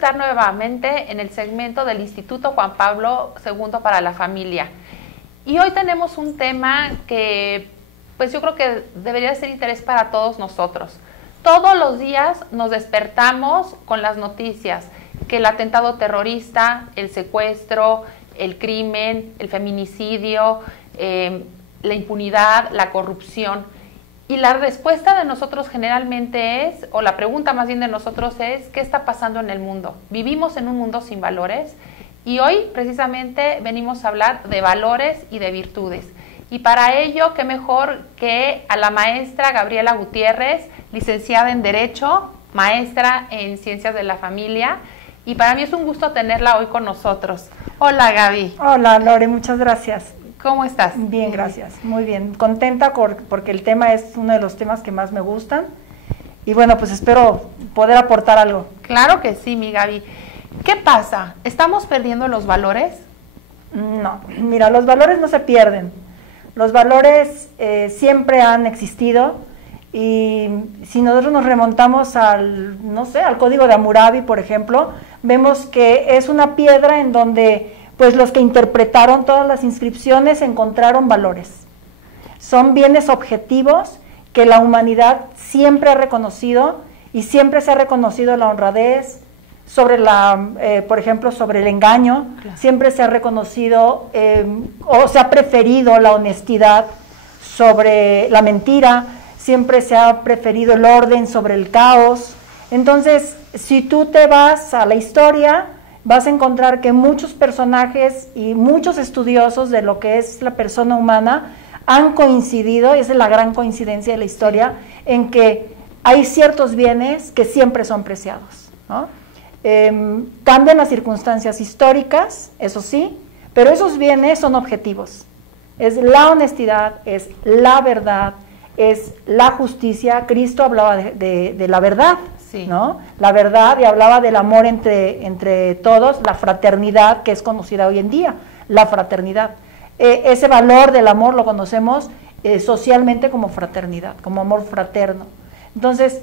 estar nuevamente en el segmento del Instituto Juan Pablo II para la Familia. Y hoy tenemos un tema que pues yo creo que debería ser interés para todos nosotros. Todos los días nos despertamos con las noticias, que el atentado terrorista, el secuestro, el crimen, el feminicidio, la impunidad, la corrupción. Y la respuesta de nosotros generalmente es, o la pregunta más bien de nosotros es, ¿qué está pasando en el mundo? Vivimos en un mundo sin valores y hoy precisamente venimos a hablar de valores y de virtudes. Y para ello, qué mejor que a la maestra Gabriela Gutiérrez, licenciada en Derecho, maestra en Ciencias de la Familia, y para mí es un gusto tenerla hoy con nosotros. Hola, Gaby. Hola, Lore, muchas gracias. ¿Cómo estás? Bien, gracias, muy bien. Contenta porque el tema es uno de los temas que más me gustan y bueno, pues espero poder aportar algo. Claro que sí, mi Gaby. ¿Qué pasa? ¿Estamos perdiendo los valores? No, mira, los valores no se pierden. Los valores siempre han existido y si nosotros nos remontamos al, no sé, al Código de Hammurabi, por ejemplo, vemos que es una piedra en donde pues los que interpretaron todas las inscripciones encontraron valores. Son bienes objetivos que la humanidad siempre ha reconocido y siempre se ha reconocido la honradez, sobre por ejemplo, sobre el engaño, claro. Siempre se ha reconocido o se ha preferido la honestidad sobre la mentira, siempre se ha preferido el orden sobre el caos. Entonces, si tú te vas a la historia, vas a encontrar que muchos personajes y muchos estudiosos de lo que es la persona humana han coincidido, y esa es la gran coincidencia de la historia, en que hay ciertos bienes que siempre son preciados, ¿no? Cambian las circunstancias históricas, eso sí, pero esos bienes son objetivos. Es la honestidad, es la verdad, es la justicia. Cristo hablaba de la verdad. Sí. ¿No? La verdad, y hablaba del amor entre todos, la fraternidad, que es conocida hoy en día, la fraternidad. Ese valor del amor lo conocemos socialmente como fraternidad, como amor fraterno. Entonces,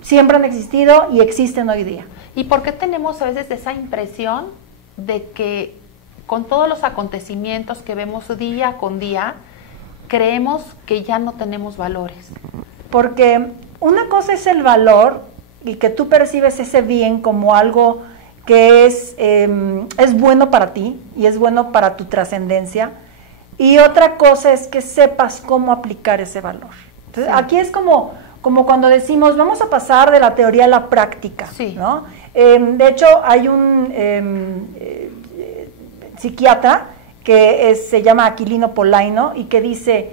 siempre han existido y existen hoy día. ¿Y por qué tenemos a veces esa impresión de que con todos los acontecimientos que vemos día con día, creemos que ya no tenemos valores? Porque una cosa es el valor y que tú percibes ese bien como algo que es bueno para ti y es bueno para tu trascendencia, y otra cosa es que sepas cómo aplicar ese valor. Entonces, sí. Aquí es como cuando decimos, vamos a pasar de la teoría a la práctica, sí. ¿No? De hecho, hay un psiquiatra que se llama Aquilino Polaino y que dice,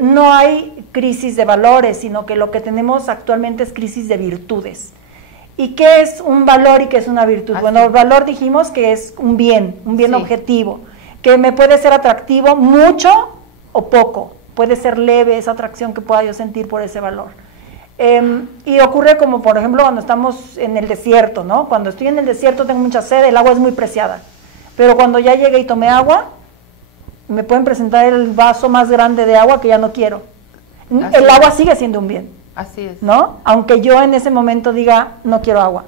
no hay crisis de valores, sino que lo que tenemos actualmente es crisis de virtudes. ¿Y qué es un valor y qué es una virtud? Bueno, el valor dijimos que es un bien sí. Objetivo, que me puede ser atractivo mucho o poco, puede ser leve esa atracción que pueda yo sentir por ese valor. Y ocurre como, por ejemplo, cuando estamos en el desierto, ¿no? Cuando estoy en el desierto tengo mucha sed, el agua es muy preciada, pero cuando ya llegué y tomé agua, me pueden presentar el vaso más grande de agua que ya no quiero. El agua sigue siendo un bien. Así es. ¿No? Aunque yo en ese momento diga, no quiero agua.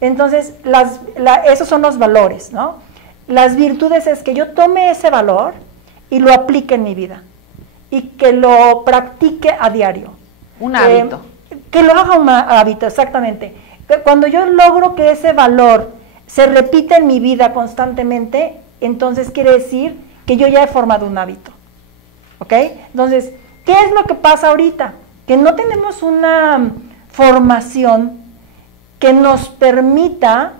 Entonces, esos son los valores, ¿no? Las virtudes es que yo tome ese valor y lo aplique en mi vida. Y que lo practique a diario. Un hábito. Que lo haga un hábito, exactamente. Cuando yo logro que ese valor se repita en mi vida constantemente, entonces quiere decir que yo ya he formado un hábito, ¿ok? Entonces, ¿qué es lo que pasa ahorita? Que no tenemos una formación que nos permita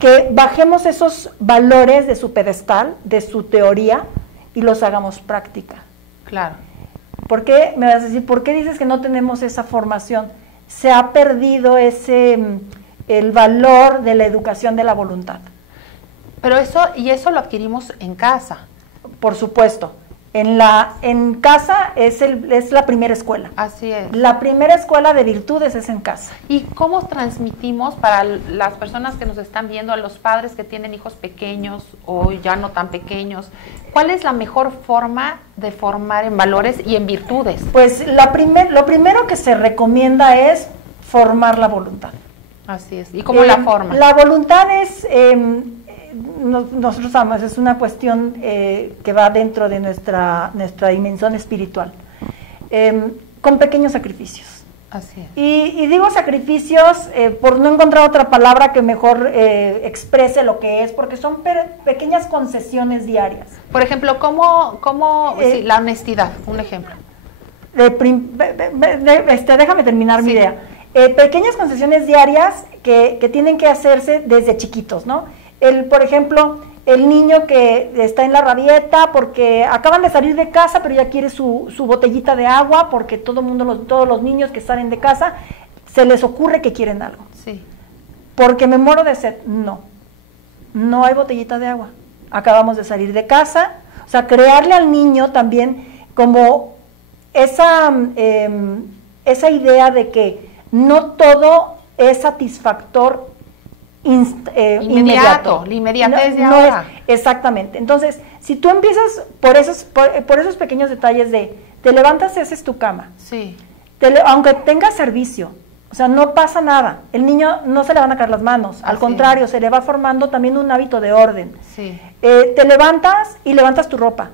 que bajemos esos valores de su pedestal, de su teoría, y los hagamos práctica. Claro. ¿Por qué? Me vas a decir, ¿por qué dices que no tenemos esa formación? Se ha perdido el valor de la educación de la voluntad. Pero eso lo adquirimos en casa. Por supuesto. En casa es la primera escuela. Así es. La primera escuela de virtudes es en casa. ¿Y cómo transmitimos para las personas que nos están viendo, a los padres que tienen hijos pequeños o ya no tan pequeños? ¿Cuál es la mejor forma de formar en valores y en virtudes? Pues lo primero que se recomienda es formar la voluntad. Así es. ¿Y cómo la forma? La voluntad es, nosotros sabemos, es una cuestión que va dentro de nuestra dimensión espiritual, con pequeños sacrificios. Así es. Y digo sacrificios por no encontrar otra palabra que mejor exprese lo que es, porque son pequeñas concesiones diarias. Por ejemplo, ¿cómo sí, la honestidad? Un ejemplo. Déjame terminar mi idea. Pequeñas concesiones diarias que tienen que hacerse desde chiquitos, ¿no? Por ejemplo, el niño que está en la rabieta porque acaban de salir de casa, pero ya quiere su botellita de agua, porque todos los niños que salen de casa se les ocurre que quieren algo. Sí. Porque me muero de sed. No hay botellita de agua. Acabamos de salir de casa. O sea, crearle al niño también como esa idea de que no todo es satisfactor inmediato. La inmediatez de no ahora. Exactamente. Entonces, si tú empiezas por esos pequeños detalles de te levantas y haces tu cama, Sí. aunque tengas servicio, o sea, no pasa nada. El niño no se le van a caer las manos, al contrario, se le va formando también un hábito de orden. Sí. Te levantas y levantas tu ropa.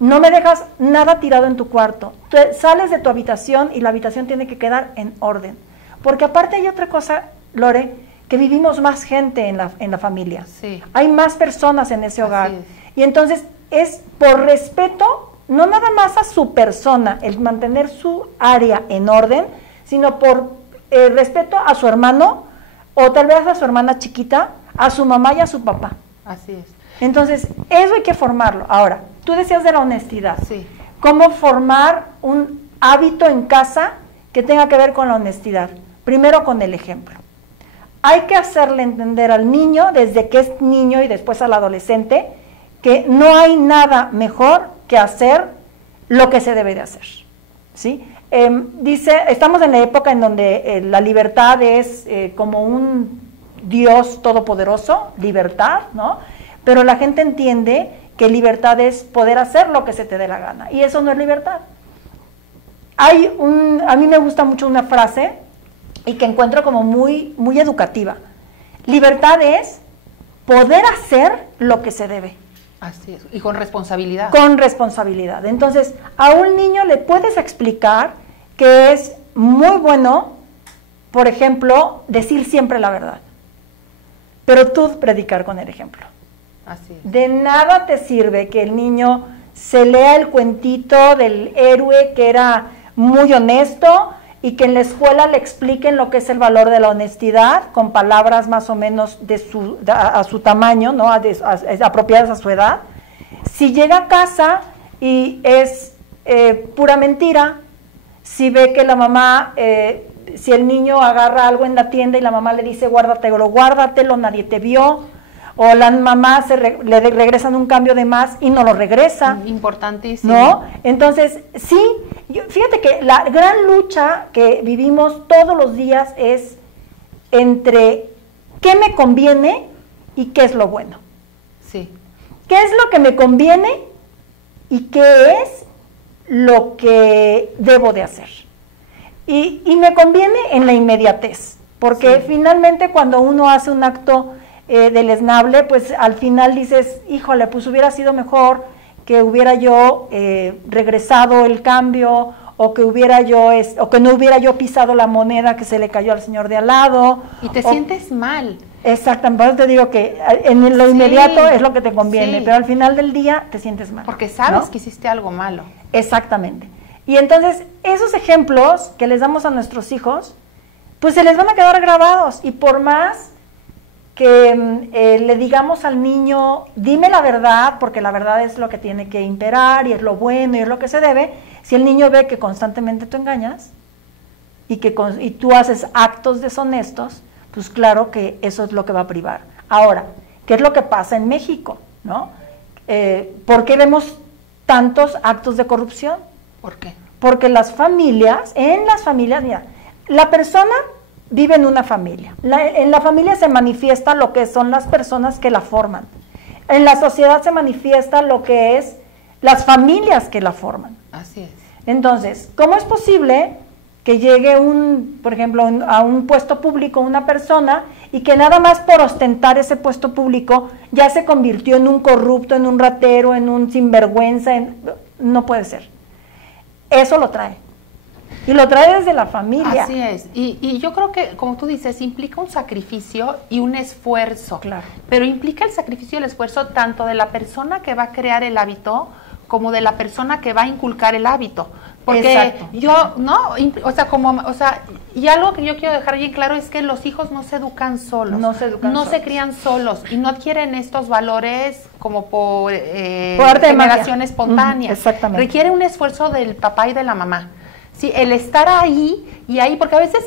No me dejas nada tirado en tu cuarto. Sales de tu habitación y la habitación tiene que quedar en orden. Porque aparte hay otra cosa, Lore, que vivimos más gente en la familia. Sí. Hay más personas en ese hogar. Así es. Y entonces es por respeto, no nada más a su persona, el mantener su área en orden, sino por respeto a su hermano, o tal vez a su hermana chiquita, a su mamá y a su papá. Así es. Entonces, eso hay que formarlo. Ahora, tú decías de la honestidad. Sí. ¿Cómo formar un hábito en casa que tenga que ver con la honestidad? Primero con el ejemplo. Hay que hacerle entender al niño, desde que es niño y después al adolescente, que no hay nada mejor que hacer lo que se debe de hacer. ¿Sí? Estamos en la época en donde la libertad es como un Dios todopoderoso, libertad, ¿no? Pero la gente entiende que libertad es poder hacer lo que se te dé la gana, y eso no es libertad. A mí me gusta mucho una frase y que encuentro como muy, muy educativa. Libertad es poder hacer lo que se debe. Así es. Y con responsabilidad. Con responsabilidad. Entonces, a un niño le puedes explicar que es muy bueno, por ejemplo, decir siempre la verdad, pero tú predicar con el ejemplo. Así es. De nada te sirve que el niño se lea el cuentito del héroe que era muy honesto y que en la escuela le expliquen lo que es el valor de la honestidad con palabras más o menos a su tamaño, ¿no? Apropiadas a su edad. Si llega a casa y es pura mentira, si ve que la mamá, si el niño agarra algo en la tienda y la mamá le dice guárdatelo, nadie te vio, o la mamá le regresan un cambio de más y no lo regresa. Importantísimo. ¿No? Entonces, sí, fíjate que la gran lucha que vivimos todos los días es entre qué me conviene y qué es lo bueno. Sí. ¿Qué es lo que me conviene y qué es lo que debo de hacer? Y me conviene en la inmediatez, porque finalmente cuando uno hace un acto deleznable, pues al final dices, híjole, pues hubiera sido mejor que hubiera yo regresado el cambio, o que no hubiera yo pisado la moneda que se le cayó al señor de al lado. Y te sientes mal. Exactamente, por eso te digo que en lo inmediato es lo que te conviene, pero al final del día te sientes mal. Porque sabes, ¿no?, que hiciste algo malo. Exactamente. Y entonces esos ejemplos que les damos a nuestros hijos, pues se les van a quedar grabados, y por más que le digamos al niño, dime la verdad, porque la verdad es lo que tiene que imperar y es lo bueno y es lo que se debe, si el niño ve que constantemente tú engañas y tú haces actos deshonestos, pues claro que eso es lo que va a privar. Ahora, ¿qué es lo que pasa en México? ¿No? ¿Por qué vemos tantos actos de corrupción? ¿Por qué? Porque en las familias, mira, la persona vive en una familia. En la familia se manifiesta lo que son las personas que la forman. En la sociedad se manifiesta lo que es las familias que la forman. Así es. Entonces, ¿cómo es posible que llegue por ejemplo, a un puesto público una persona y que nada más por ostentar ese puesto público ya se convirtió en un corrupto, en un ratero, en un sinvergüenza, no puede ser. Eso lo trae. Y lo trae desde la familia. Así es. Y yo creo que, como tú dices, implica un sacrificio y un esfuerzo. Claro. Pero implica el sacrificio y el esfuerzo tanto de la persona que va a crear el hábito como de la persona que va a inculcar el hábito. Porque exacto. yo, ¿no? Y algo que yo quiero dejar bien claro es que los hijos no se educan solos. No se educan solos. Se crían solos y no adquieren estos valores como por arte de generación magia. espontánea. Exactamente. Requiere un esfuerzo del papá y de la mamá. Sí, el estar ahí, porque a veces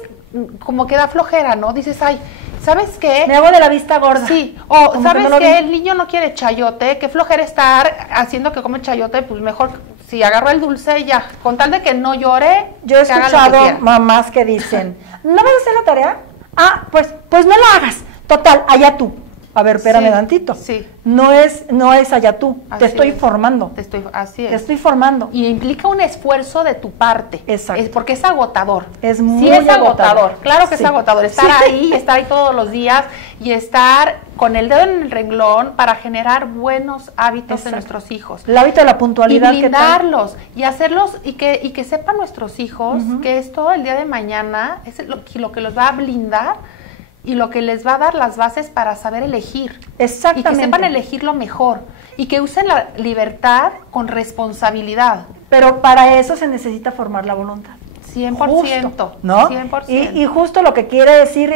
como que da flojera, ¿no? Dices, ay, ¿sabes qué? Me hago de la vista gorda. Sí, o ¿sabes qué? El niño no quiere chayote, qué flojera estar haciendo que come chayote, pues mejor si agarro el dulce ya, con tal de que no llore. Yo he escuchado mamás que dicen, ¿no vas a hacer la tarea? Ah, pues no la hagas, total, allá tú. A ver, espérame tantito. Sí. No es allá tú, así te estoy formando. Así es. Te estoy formando. Y implica un esfuerzo de tu parte. Exacto. Porque es agotador. Es muy agotador. Claro que es agotador. Estar ahí todos los días y estar con el dedo en el renglón para generar buenos hábitos en nuestros hijos. El hábito de la puntualidad. Y blindarlos y hacerlos y que sepan nuestros hijos que esto el día de mañana es lo que los va a blindar y lo que les va a dar las bases para saber elegir. Exactamente. Y que sepan elegir lo mejor. Y que usen la libertad con responsabilidad. Pero para eso se necesita formar la voluntad. 100%. Justo, ¿no? 100%. Y justo lo que quiere decir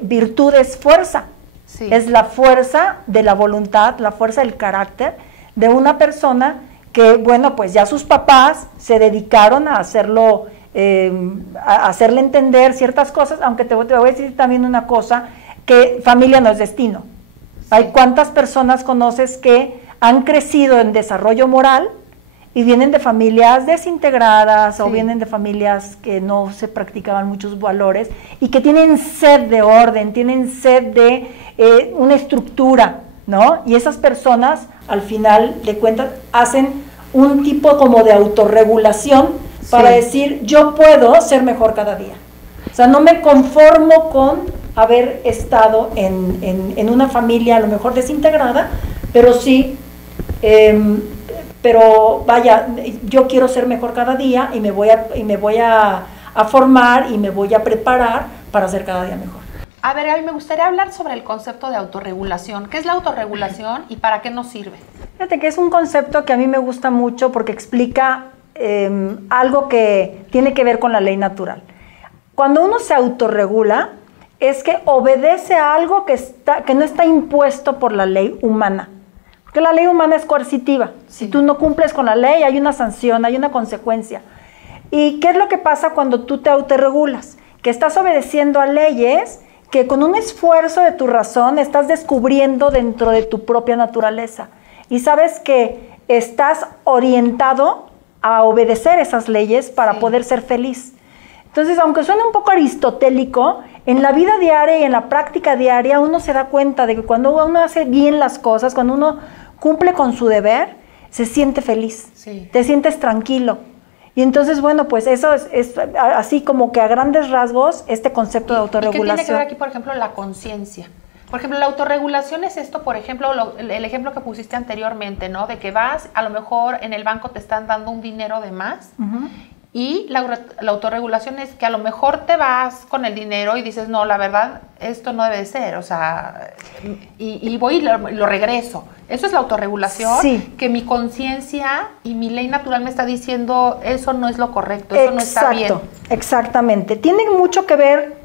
virtud es fuerza. Sí. Es la fuerza de la voluntad, la fuerza del carácter de una persona que, bueno, pues ya sus papás se dedicaron a hacerlo, a hacerle entender ciertas cosas, aunque te voy a decir también una cosa, que familia no es destino. Sí. Hay cuántas personas conoces que han crecido en desarrollo moral y vienen de familias desintegradas o vienen de familias que no se practicaban muchos valores y que tienen sed de orden, tienen sed de una estructura, ¿no? Y esas personas, al final de cuentas, hacen un tipo como de autorregulación para decir, yo puedo ser mejor cada día. O sea, no me conformo con haber estado en una familia a lo mejor desintegrada, pero sí, pero vaya, yo quiero ser mejor cada día y me voy a formar y me voy a preparar para ser cada día mejor. A ver, Gaby, me gustaría hablar sobre el concepto de autorregulación. ¿Qué es la autorregulación y para qué nos sirve? Fíjate que es un concepto que a mí me gusta mucho porque explica algo que tiene que ver con la ley natural. Cuando uno se autorregula, es que obedece a algo que no está impuesto por la ley humana. Porque la ley humana es coercitiva. Si tú no cumples con la ley, hay una sanción, hay una consecuencia. ¿Y qué es lo que pasa cuando tú te autorregulas? Que estás obedeciendo a leyes que con un esfuerzo de tu razón estás descubriendo dentro de tu propia naturaleza. Y sabes que estás orientado a obedecer esas leyes para poder ser feliz. Entonces, aunque suene un poco aristotélico, en la vida diaria y en la práctica diaria uno se da cuenta de que cuando uno hace bien las cosas, cuando uno cumple con su deber, se siente feliz, te sientes tranquilo. Y entonces, bueno, pues eso es así como que a grandes rasgos este concepto de autorregulación. ¿Y qué tiene que ver aquí, por ejemplo, la conciencia? Por ejemplo, la autorregulación es esto, por ejemplo, el ejemplo que pusiste anteriormente, ¿no? De que vas, a lo mejor en el banco te están dando un dinero de más, y la autorregulación es que a lo mejor te vas con el dinero y dices, no, la verdad, esto no debe ser, o sea, y voy y lo regreso. Eso es la autorregulación, que mi conciencia y mi ley natural me está diciendo, eso no es lo correcto, eso no está bien. Exactamente. Tiene mucho que ver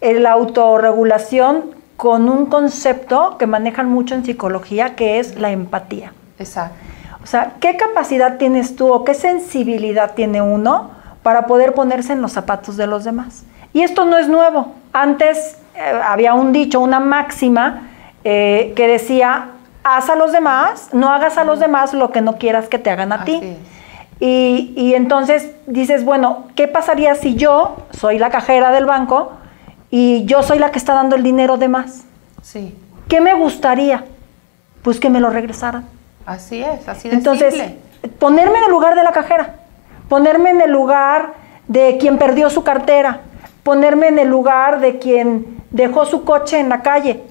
la autorregulación con un concepto que manejan mucho en psicología, que es la empatía. Exacto. O sea, ¿qué capacidad tienes tú o qué sensibilidad tiene uno para poder ponerse en los zapatos de los demás? Y esto no es nuevo. Antes había un dicho, una máxima que decía, haz a los demás, no hagas a los demás lo que no quieras que te hagan a ti. Y entonces dices, bueno, ¿qué pasaría si yo soy la cajera del banco y yo soy la que está dando el dinero de más? Sí. ¿Qué me gustaría? Pues que me lo regresaran. Así es, así de Entonces, simple. Ponerme en el lugar de la cajera, ponerme en el lugar de quien perdió su cartera, ponerme en el lugar de quien dejó su coche en la calle.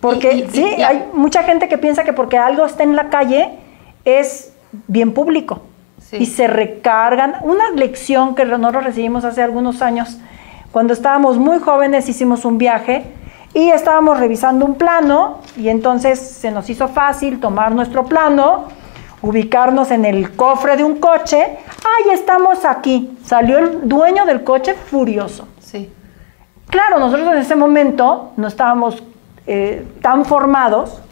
Porque hay mucha gente que piensa que porque algo está en la calle es bien público. Sí. Y se recargan. Una lección que nosotros recibimos hace algunos años, cuando estábamos muy jóvenes, hicimos un viaje y estábamos revisando un plano y entonces se nos hizo fácil tomar nuestro plano, ubicarnos en el cofre de un coche. ¡Ay, estamos aquí! Salió el dueño del coche furioso. Sí. Claro, nosotros en ese momento no estábamos tan formados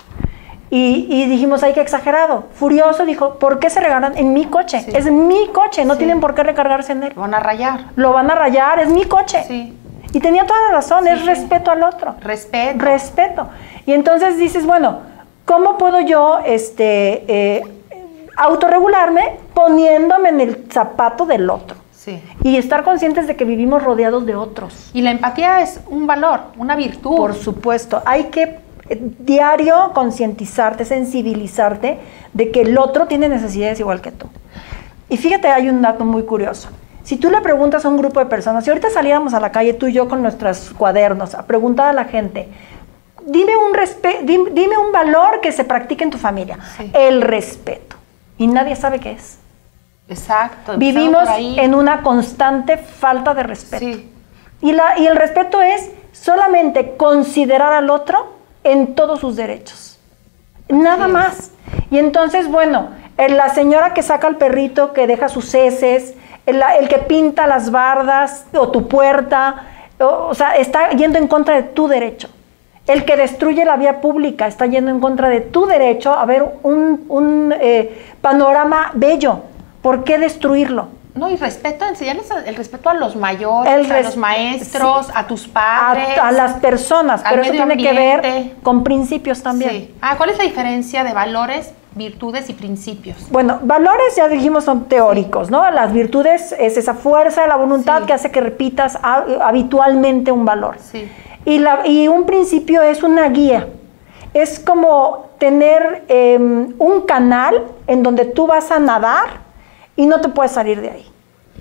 y dijimos, ¡ay, qué exagerado! Furioso dijo, ¿por qué se regalan en mi coche? Sí. Es mi coche, no tienen por qué recargarse en él. Lo van a rayar. Lo van a rayar, es mi coche. Sí. Y tenía toda la razón, es respeto al otro. Respeto. Respeto. Y entonces dices, bueno, ¿cómo puedo yo autorregularme poniéndome en el zapato del otro? Sí. Y estar conscientes de que vivimos rodeados de otros. Y la empatía es un valor, una virtud. Por supuesto. Hay que diario concientizarte, sensibilizarte de que el otro tiene necesidades igual que tú. Y fíjate, hay un dato muy curioso. Si tú le preguntas a un grupo de personas, si ahorita saliéramos a la calle tú y yo con nuestros cuadernos a preguntar a la gente, dime un valor que se practique en tu familia. Sí. El respeto. Y nadie sabe qué es. Exacto. Vivimos en una constante falta de respeto. Sí. Y el respeto es solamente considerar al otro en todos sus derechos. Nada más. Y entonces, bueno, la señora que saca al perrito, que deja sus heces, el que pinta las bardas o tu puerta, o sea, está yendo en contra de tu derecho. El que destruye la vía pública está yendo en contra de tu derecho a ver un panorama bello. ¿Por qué destruirlo? No, y respeto, enseñarles el respeto a los mayores, a los maestros, sí, a tus padres. A las personas, pero eso tiene que ver con principios también. Sí. ¿Cuál es la diferencia de valores, virtudes y principios? Bueno, valores ya dijimos son teóricos, sí, ¿no? Las virtudes es esa fuerza de la voluntad, sí, que hace que repitas habitualmente un valor. Sí. Y un principio es una guía. Es como tener un canal en donde tú vas a nadar y no te puedes salir de ahí.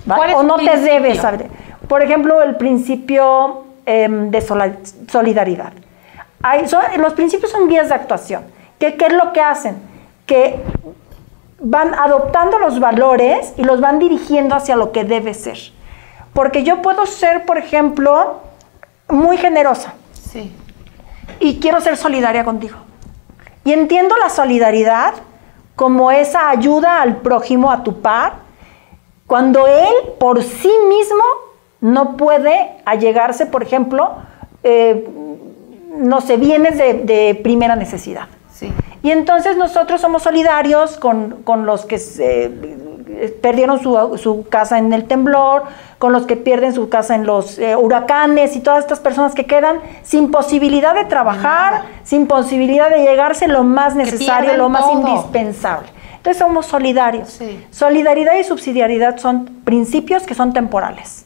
¿Vale? O no te debes salir. Por ejemplo, el principio de solidaridad. Los principios son guías de actuación. ¿Qué es lo que hacen? Que van adoptando los valores y los van dirigiendo hacia lo que debe ser. Porque yo puedo ser, por ejemplo, muy generosa. Sí. Y quiero ser solidaria contigo. Y entiendo la solidaridad como esa ayuda al prójimo, a tu par, cuando él por sí mismo no puede allegarse, por ejemplo, no sé, bienes de primera necesidad. Sí. Y entonces nosotros somos solidarios con los que perdieron su casa en el temblor, con los que pierden su casa en los huracanes y todas estas personas que quedan sin posibilidad de trabajar, sin posibilidad de llegarse lo más necesario, lo más indispensable. Entonces somos solidarios. Sí. Solidaridad y subsidiariedad son principios que son temporales.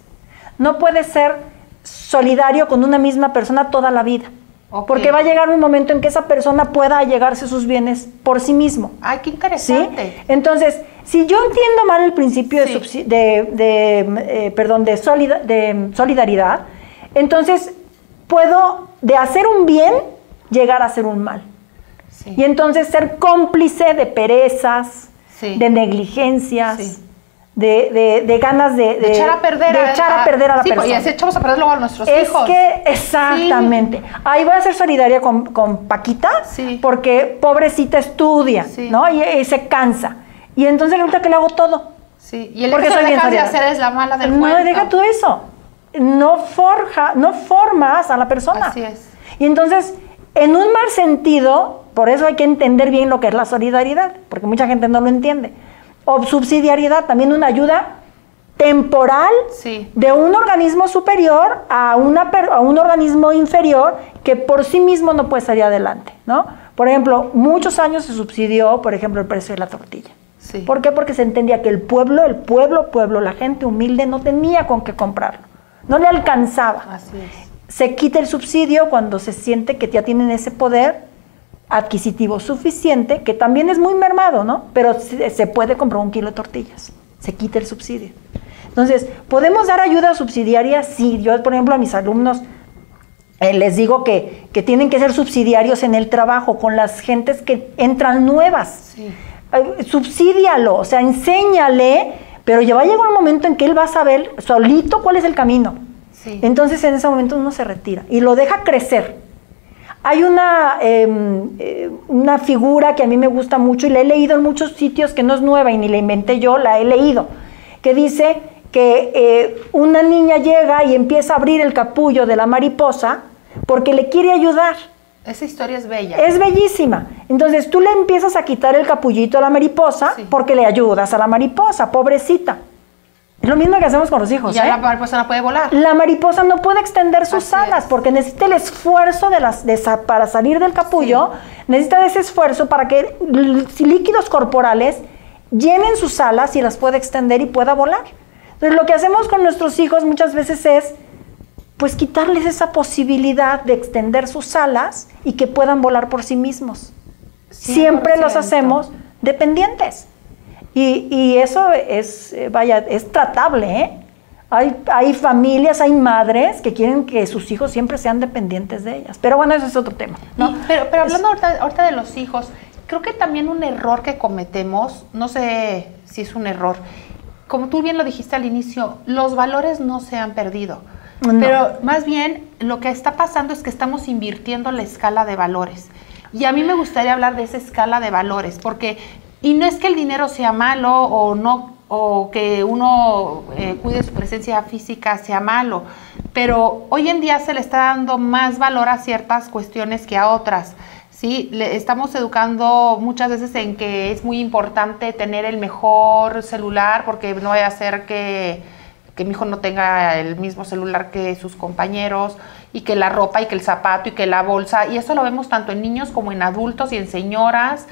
No puedes ser solidario con una misma persona toda la vida. Okay. Porque va a llegar un momento en que esa persona pueda allegarse sus bienes por sí mismo. ¡Ay, qué interesante! ¿Sí? Entonces, si yo entiendo mal el principio sí, de solidaridad, entonces puedo, de hacer un bien, llegar a hacer un mal. Sí. Y entonces ser cómplice de perezas, sí, de negligencias, sí, de ganas de echar a perder a la persona. Y así echamos a perder luego a nuestros hijos. Es que, exactamente. Sí. Ahí voy a ser solidaria con Paquita, sí, porque pobrecita estudia, sí, ¿no? Y se cansa. Y entonces resulta que le hago todo. Sí. Y el que dejas de hacer es la mala del cuento. No, deja tú eso. No formas a la persona. Así es. Y entonces, en un mal sentido, por eso hay que entender bien lo que es la solidaridad, porque mucha gente no lo entiende. O subsidiariedad, también una ayuda temporal, sí, de un organismo superior a un organismo inferior que por sí mismo no puede salir adelante, ¿no? Por ejemplo, muchos años se subsidió, por ejemplo, el precio de la tortilla. Sí. ¿Por qué? Porque se entendía que el pueblo, la gente humilde no tenía con qué comprarlo, no le alcanzaba. Así es. Se quita el subsidio cuando se siente que ya tienen ese poder adquisitivo suficiente, que también es muy mermado, ¿no? Pero se puede comprar 1 kilo de tortillas, se quita el subsidio. Entonces, ¿podemos dar ayuda subsidiaria? Sí, yo, por ejemplo, a mis alumnos les digo que tienen que ser subsidiarios en el trabajo con las gentes que entran nuevas. Sí. Subsídialo, o sea, enséñale, pero ya va a llegar un momento en que él va a saber solito cuál es el camino. Sí. Entonces, en ese momento uno se retira y lo deja crecer. Hay una figura que a mí me gusta mucho y la he leído en muchos sitios, que no es nueva y ni la inventé yo, la he leído, que dice que una niña llega y empieza a abrir el capullo de la mariposa porque le quiere ayudar. Esa historia es bella. Es bellísima. Entonces tú le empiezas a quitar el capullito a la mariposa porque le ayudas a la mariposa, pobrecita. Es lo mismo que hacemos con los hijos. Y ya la mariposa no puede volar. La mariposa no puede extender sus alas porque necesita el esfuerzo para salir del capullo, necesita de ese esfuerzo para que líquidos corporales llenen sus alas y las pueda extender y pueda volar. Entonces lo que hacemos con nuestros hijos muchas veces es pues quitarles esa posibilidad de extender sus alas y que puedan volar por sí mismos. 100%. Siempre los hacemos dependientes. Y eso es, es tratable, ¿eh? Hay familias, hay madres que quieren que sus hijos siempre sean dependientes de ellas. Pero bueno, eso es otro tema, ¿no? Pero hablando ahorita de los hijos, creo que también un error que cometemos, no sé si es un error, como tú bien lo dijiste al inicio, los valores no se han perdido. No. Pero más bien lo que está pasando es que estamos invirtiendo la escala de valores. Y a mí me gustaría hablar de esa escala de valores, porque, y no es que el dinero sea malo o no, o que uno cuide su presencia física sea malo, pero hoy en día se le está dando más valor a ciertas cuestiones que a otras. Sí, estamos educando muchas veces en que es muy importante tener el mejor celular porque no vaya a ser que mi hijo no tenga el mismo celular que sus compañeros, y que la ropa y que el zapato y que la bolsa, y eso lo vemos tanto en niños como en adultos y en señoras,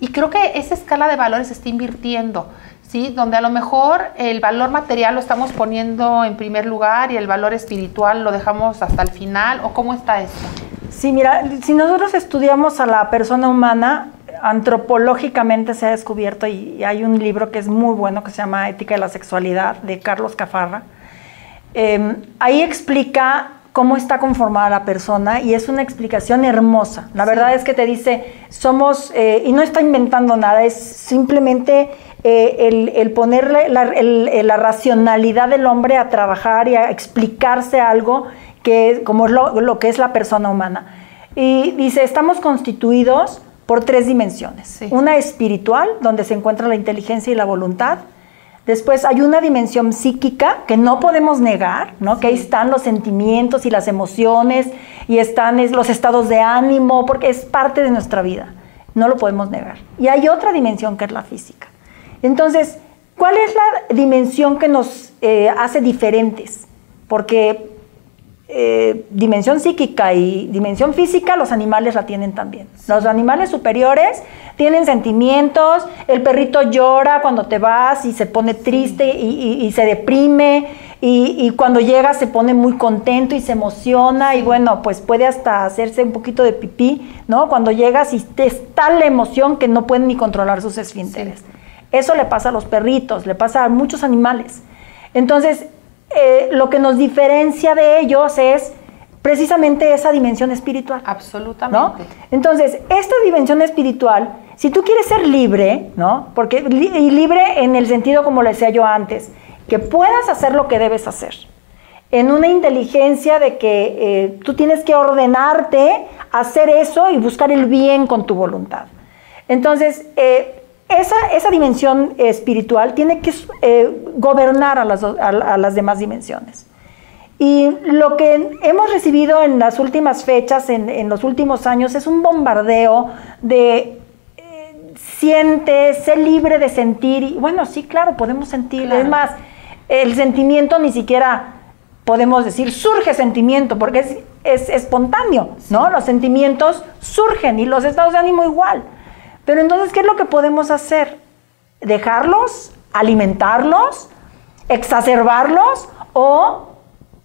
y creo que esa escala de valores se está invirtiendo, ¿sí? Donde a lo mejor el valor material lo estamos poniendo en primer lugar y el valor espiritual lo dejamos hasta el final, ¿o cómo está esto? Sí, mira, si nosotros estudiamos a la persona humana, antropológicamente se ha descubierto, y hay un libro que es muy bueno que se llama Ética de la Sexualidad, de Carlos Cafarra. Ahí explica cómo está conformada la persona y es una explicación hermosa. La verdad es que te dice, somos, y no está inventando nada, es simplemente el ponerle la racionalidad del hombre a trabajar y a explicarse algo que es, como lo que es la persona humana. Y dice, estamos constituidos por 3 dimensiones. Sí. Una espiritual, donde se encuentra la inteligencia y la voluntad. Después hay una dimensión psíquica que no podemos negar, ¿no? Sí. Que ahí están los sentimientos y las emociones, y están los estados de ánimo, porque es parte de nuestra vida. No lo podemos negar. Y hay otra dimensión que es la física. Entonces, ¿cuál es la dimensión que nos hace diferentes? Porque dimensión psíquica y dimensión física, los animales la tienen también. Sí. Los animales superiores tienen sentimientos, el perrito llora cuando te vas y se pone triste, sí. y se deprime, y cuando llega se pone muy contento y se emociona, sí. Y bueno, pues puede hasta hacerse un poquito de pipí, ¿no? Cuando llegas y es tal la emoción que no pueden ni controlar sus esfínteres. Sí. Eso le pasa a los perritos, le pasa a muchos animales. Entonces, lo que nos diferencia de ellos es precisamente esa dimensión espiritual. Absolutamente. ¿No? Entonces, esta dimensión espiritual, si tú quieres ser libre, ¿no? Porque libre en el sentido como le decía yo antes, que puedas hacer lo que debes hacer, en una inteligencia de que tú tienes que ordenarte, hacer eso y buscar el bien con tu voluntad. Entonces, esa dimensión espiritual tiene que gobernar a las demás dimensiones. Y lo que hemos recibido en las últimas fechas, en los últimos años, es un bombardeo de siente, sé libre de sentir. Y bueno, sí, claro, podemos sentir. Claro. Es más, el sentimiento ni siquiera podemos decir surge sentimiento, porque es espontáneo, ¿no? Sí. Los sentimientos surgen y los estados de ánimo igual. Pero entonces, ¿qué es lo que podemos hacer? ¿Dejarlos? ¿Alimentarlos? ¿Exacerbarlos? O,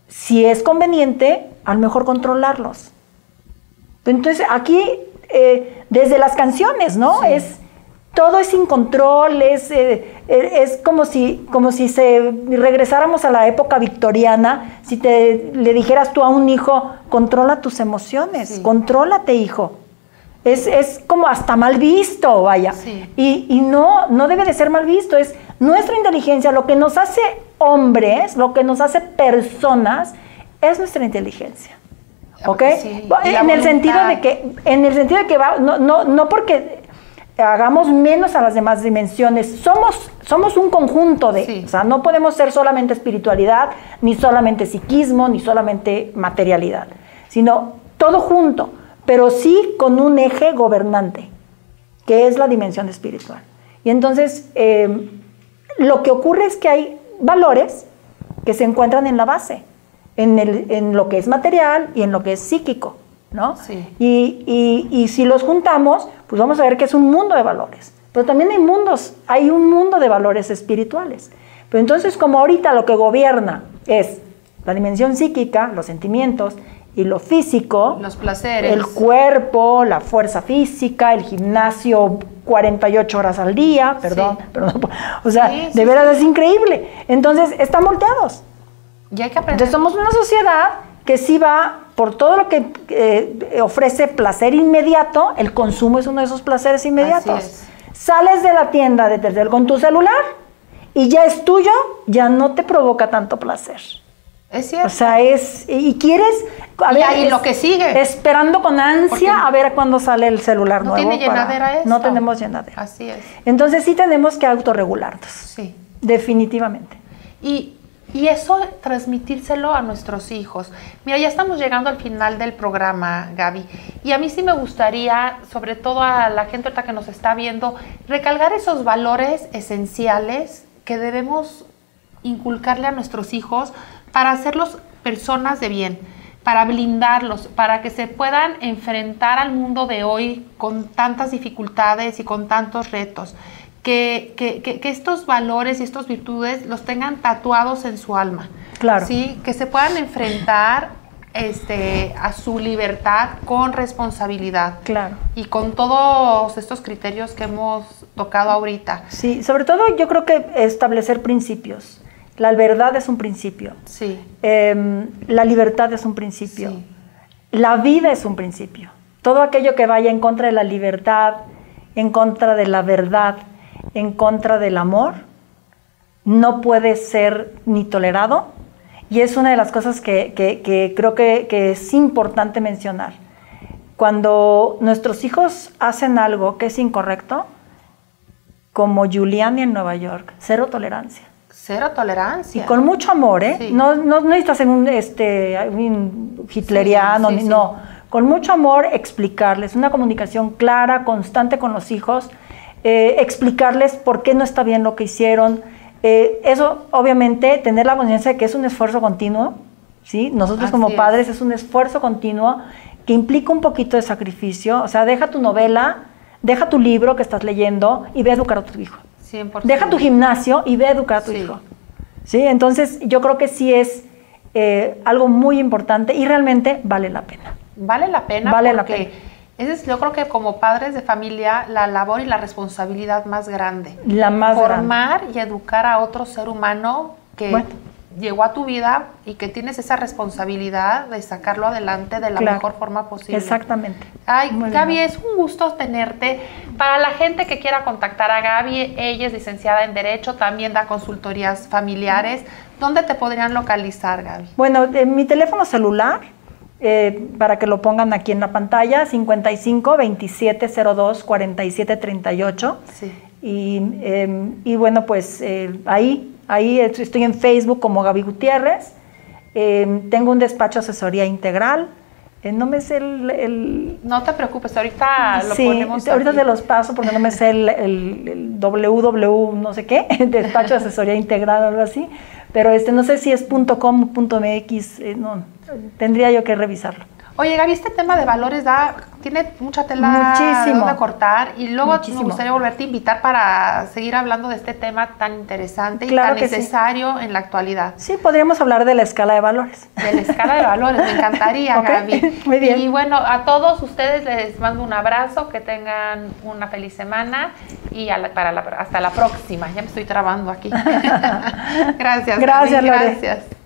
si es conveniente, a lo mejor controlarlos. Entonces, aquí, desde las canciones, ¿no? Sí. todo es sin control, es como si regresáramos a la época victoriana, si le dijeras tú a un hijo, controla tus emociones, sí. Contrólate, hijo. Es como hasta mal visto, vaya. Sí. Y no debe de ser mal visto, es nuestra inteligencia, lo que nos hace hombres, lo que nos hace personas, es nuestra inteligencia. ¿Ok? Sí. En el sentido de que va, no porque hagamos menos a las demás dimensiones, somos un conjunto de, sí. O sea, no podemos ser solamente espiritualidad, ni solamente psiquismo, ni solamente materialidad, sino todo junto, pero sí con un eje gobernante, que es la dimensión espiritual. Y entonces, lo que ocurre es que hay valores que se encuentran en la base, en lo que es material y en lo que es psíquico, ¿no? Sí. Y si los juntamos, pues vamos a ver que es un mundo de valores. Pero también hay un mundo de valores espirituales. Pero entonces, como ahorita lo que gobierna es la dimensión psíquica, los sentimientos y lo físico, los placeres, el cuerpo, la fuerza física, el gimnasio 48 horas al día, perdón, o sea, sí, de veras es increíble. Entonces, están volteados. Y hay que aprender. Entonces, somos una sociedad que sí va por todo lo que ofrece placer inmediato. El consumo es uno de esos placeres inmediatos. Sales de la tienda con tu celular y ya es tuyo, ya no te provoca tanto placer. Es cierto. O sea, y quieres... y lo que sigue. Esperando con ansia a ver cuándo sale el celular nuevo. No tiene llenadera esto. No tenemos llenadera. Así es. Entonces sí tenemos que autorregularnos. Sí. Definitivamente. Y eso transmitírselo a nuestros hijos. Mira, ya estamos llegando al final del programa, Gaby. Y a mí sí me gustaría, sobre todo a la gente ahorita que nos está viendo, recalcar esos valores esenciales que debemos inculcarle a nuestros hijos para hacerlos personas de bien, para blindarlos, para que se puedan enfrentar al mundo de hoy con tantas dificultades y con tantos retos. Que estos valores y estas virtudes los tengan tatuados en su alma. Claro. ¿Sí? Que se puedan enfrentar a su libertad con responsabilidad. Claro. Y con todos estos criterios que hemos tocado ahorita. Sí, sobre todo yo creo que establecer principios. La verdad es un principio. Sí. La libertad es un principio. Sí. La vida es un principio. Todo aquello que vaya en contra de la libertad, en contra de la verdad, en contra del amor, no puede ser ni tolerado, y es una de las cosas que creo que es importante mencionar. Cuando nuestros hijos hacen algo que es incorrecto, como Giuliani en Nueva York, cero tolerancia. Cero tolerancia. Y con mucho amor, ¿eh? Sí. No necesitas ser un hitleriano, sí. No. Con mucho amor explicarles, una comunicación clara, constante con los hijos, explicarles por qué no está bien lo que hicieron. Eso, obviamente, tener la conciencia de que es un esfuerzo continuo, ¿sí? Nosotros Así como padres es un esfuerzo continuo que implica un poquito de sacrificio. O sea, deja tu novela, deja tu libro que estás leyendo y ve a educar a tu hijo. 100%. Deja tu gimnasio y ve a educar a tu hijo. ¿Sí? Entonces, yo creo que sí es algo muy importante y realmente vale la pena. Vale la pena porque la pena. Esa es, yo creo que como padres de familia, la labor y la responsabilidad más grande. La más grande. Formar y educar a otro ser humano que llegó a tu vida y que tienes esa responsabilidad de sacarlo adelante de la mejor forma posible. Exactamente. Ay, Gaby, es un gusto tenerte. Para la gente que quiera contactar a Gaby, ella es licenciada en Derecho, también da consultorías familiares. ¿Dónde te podrían localizar, Gaby? Bueno, mi teléfono celular, para que lo pongan aquí en la pantalla, 55 27 02 47 38. Sí. Y bueno, pues ahí estoy en Facebook como Gaby Gutiérrez. Tengo un despacho de asesoría integral. No me sé No te preocupes, ahorita lo ponemos ahorita aquí. te los paso porque no me sé el www no sé qué, despacho de asesoría integral o algo así. Pero no sé si es .com o .mx, no, tendría yo que revisarlo. Oye, Gaby, este tema de valores tiene mucha tela Muchísimo. donde cortar y luego Muchísimo. me gustaría volverte a invitar para seguir hablando de este tema tan interesante Claro y que tan necesario en la actualidad. Sí, podríamos hablar de la escala de valores. De la escala de valores, me encantaría, Ok, Gaby. muy bien. Y bueno, a todos ustedes les mando un abrazo, que tengan una feliz semana y hasta la próxima. Ya me estoy trabando aquí. Gracias, Gracias, Gaby, Lore. gracias.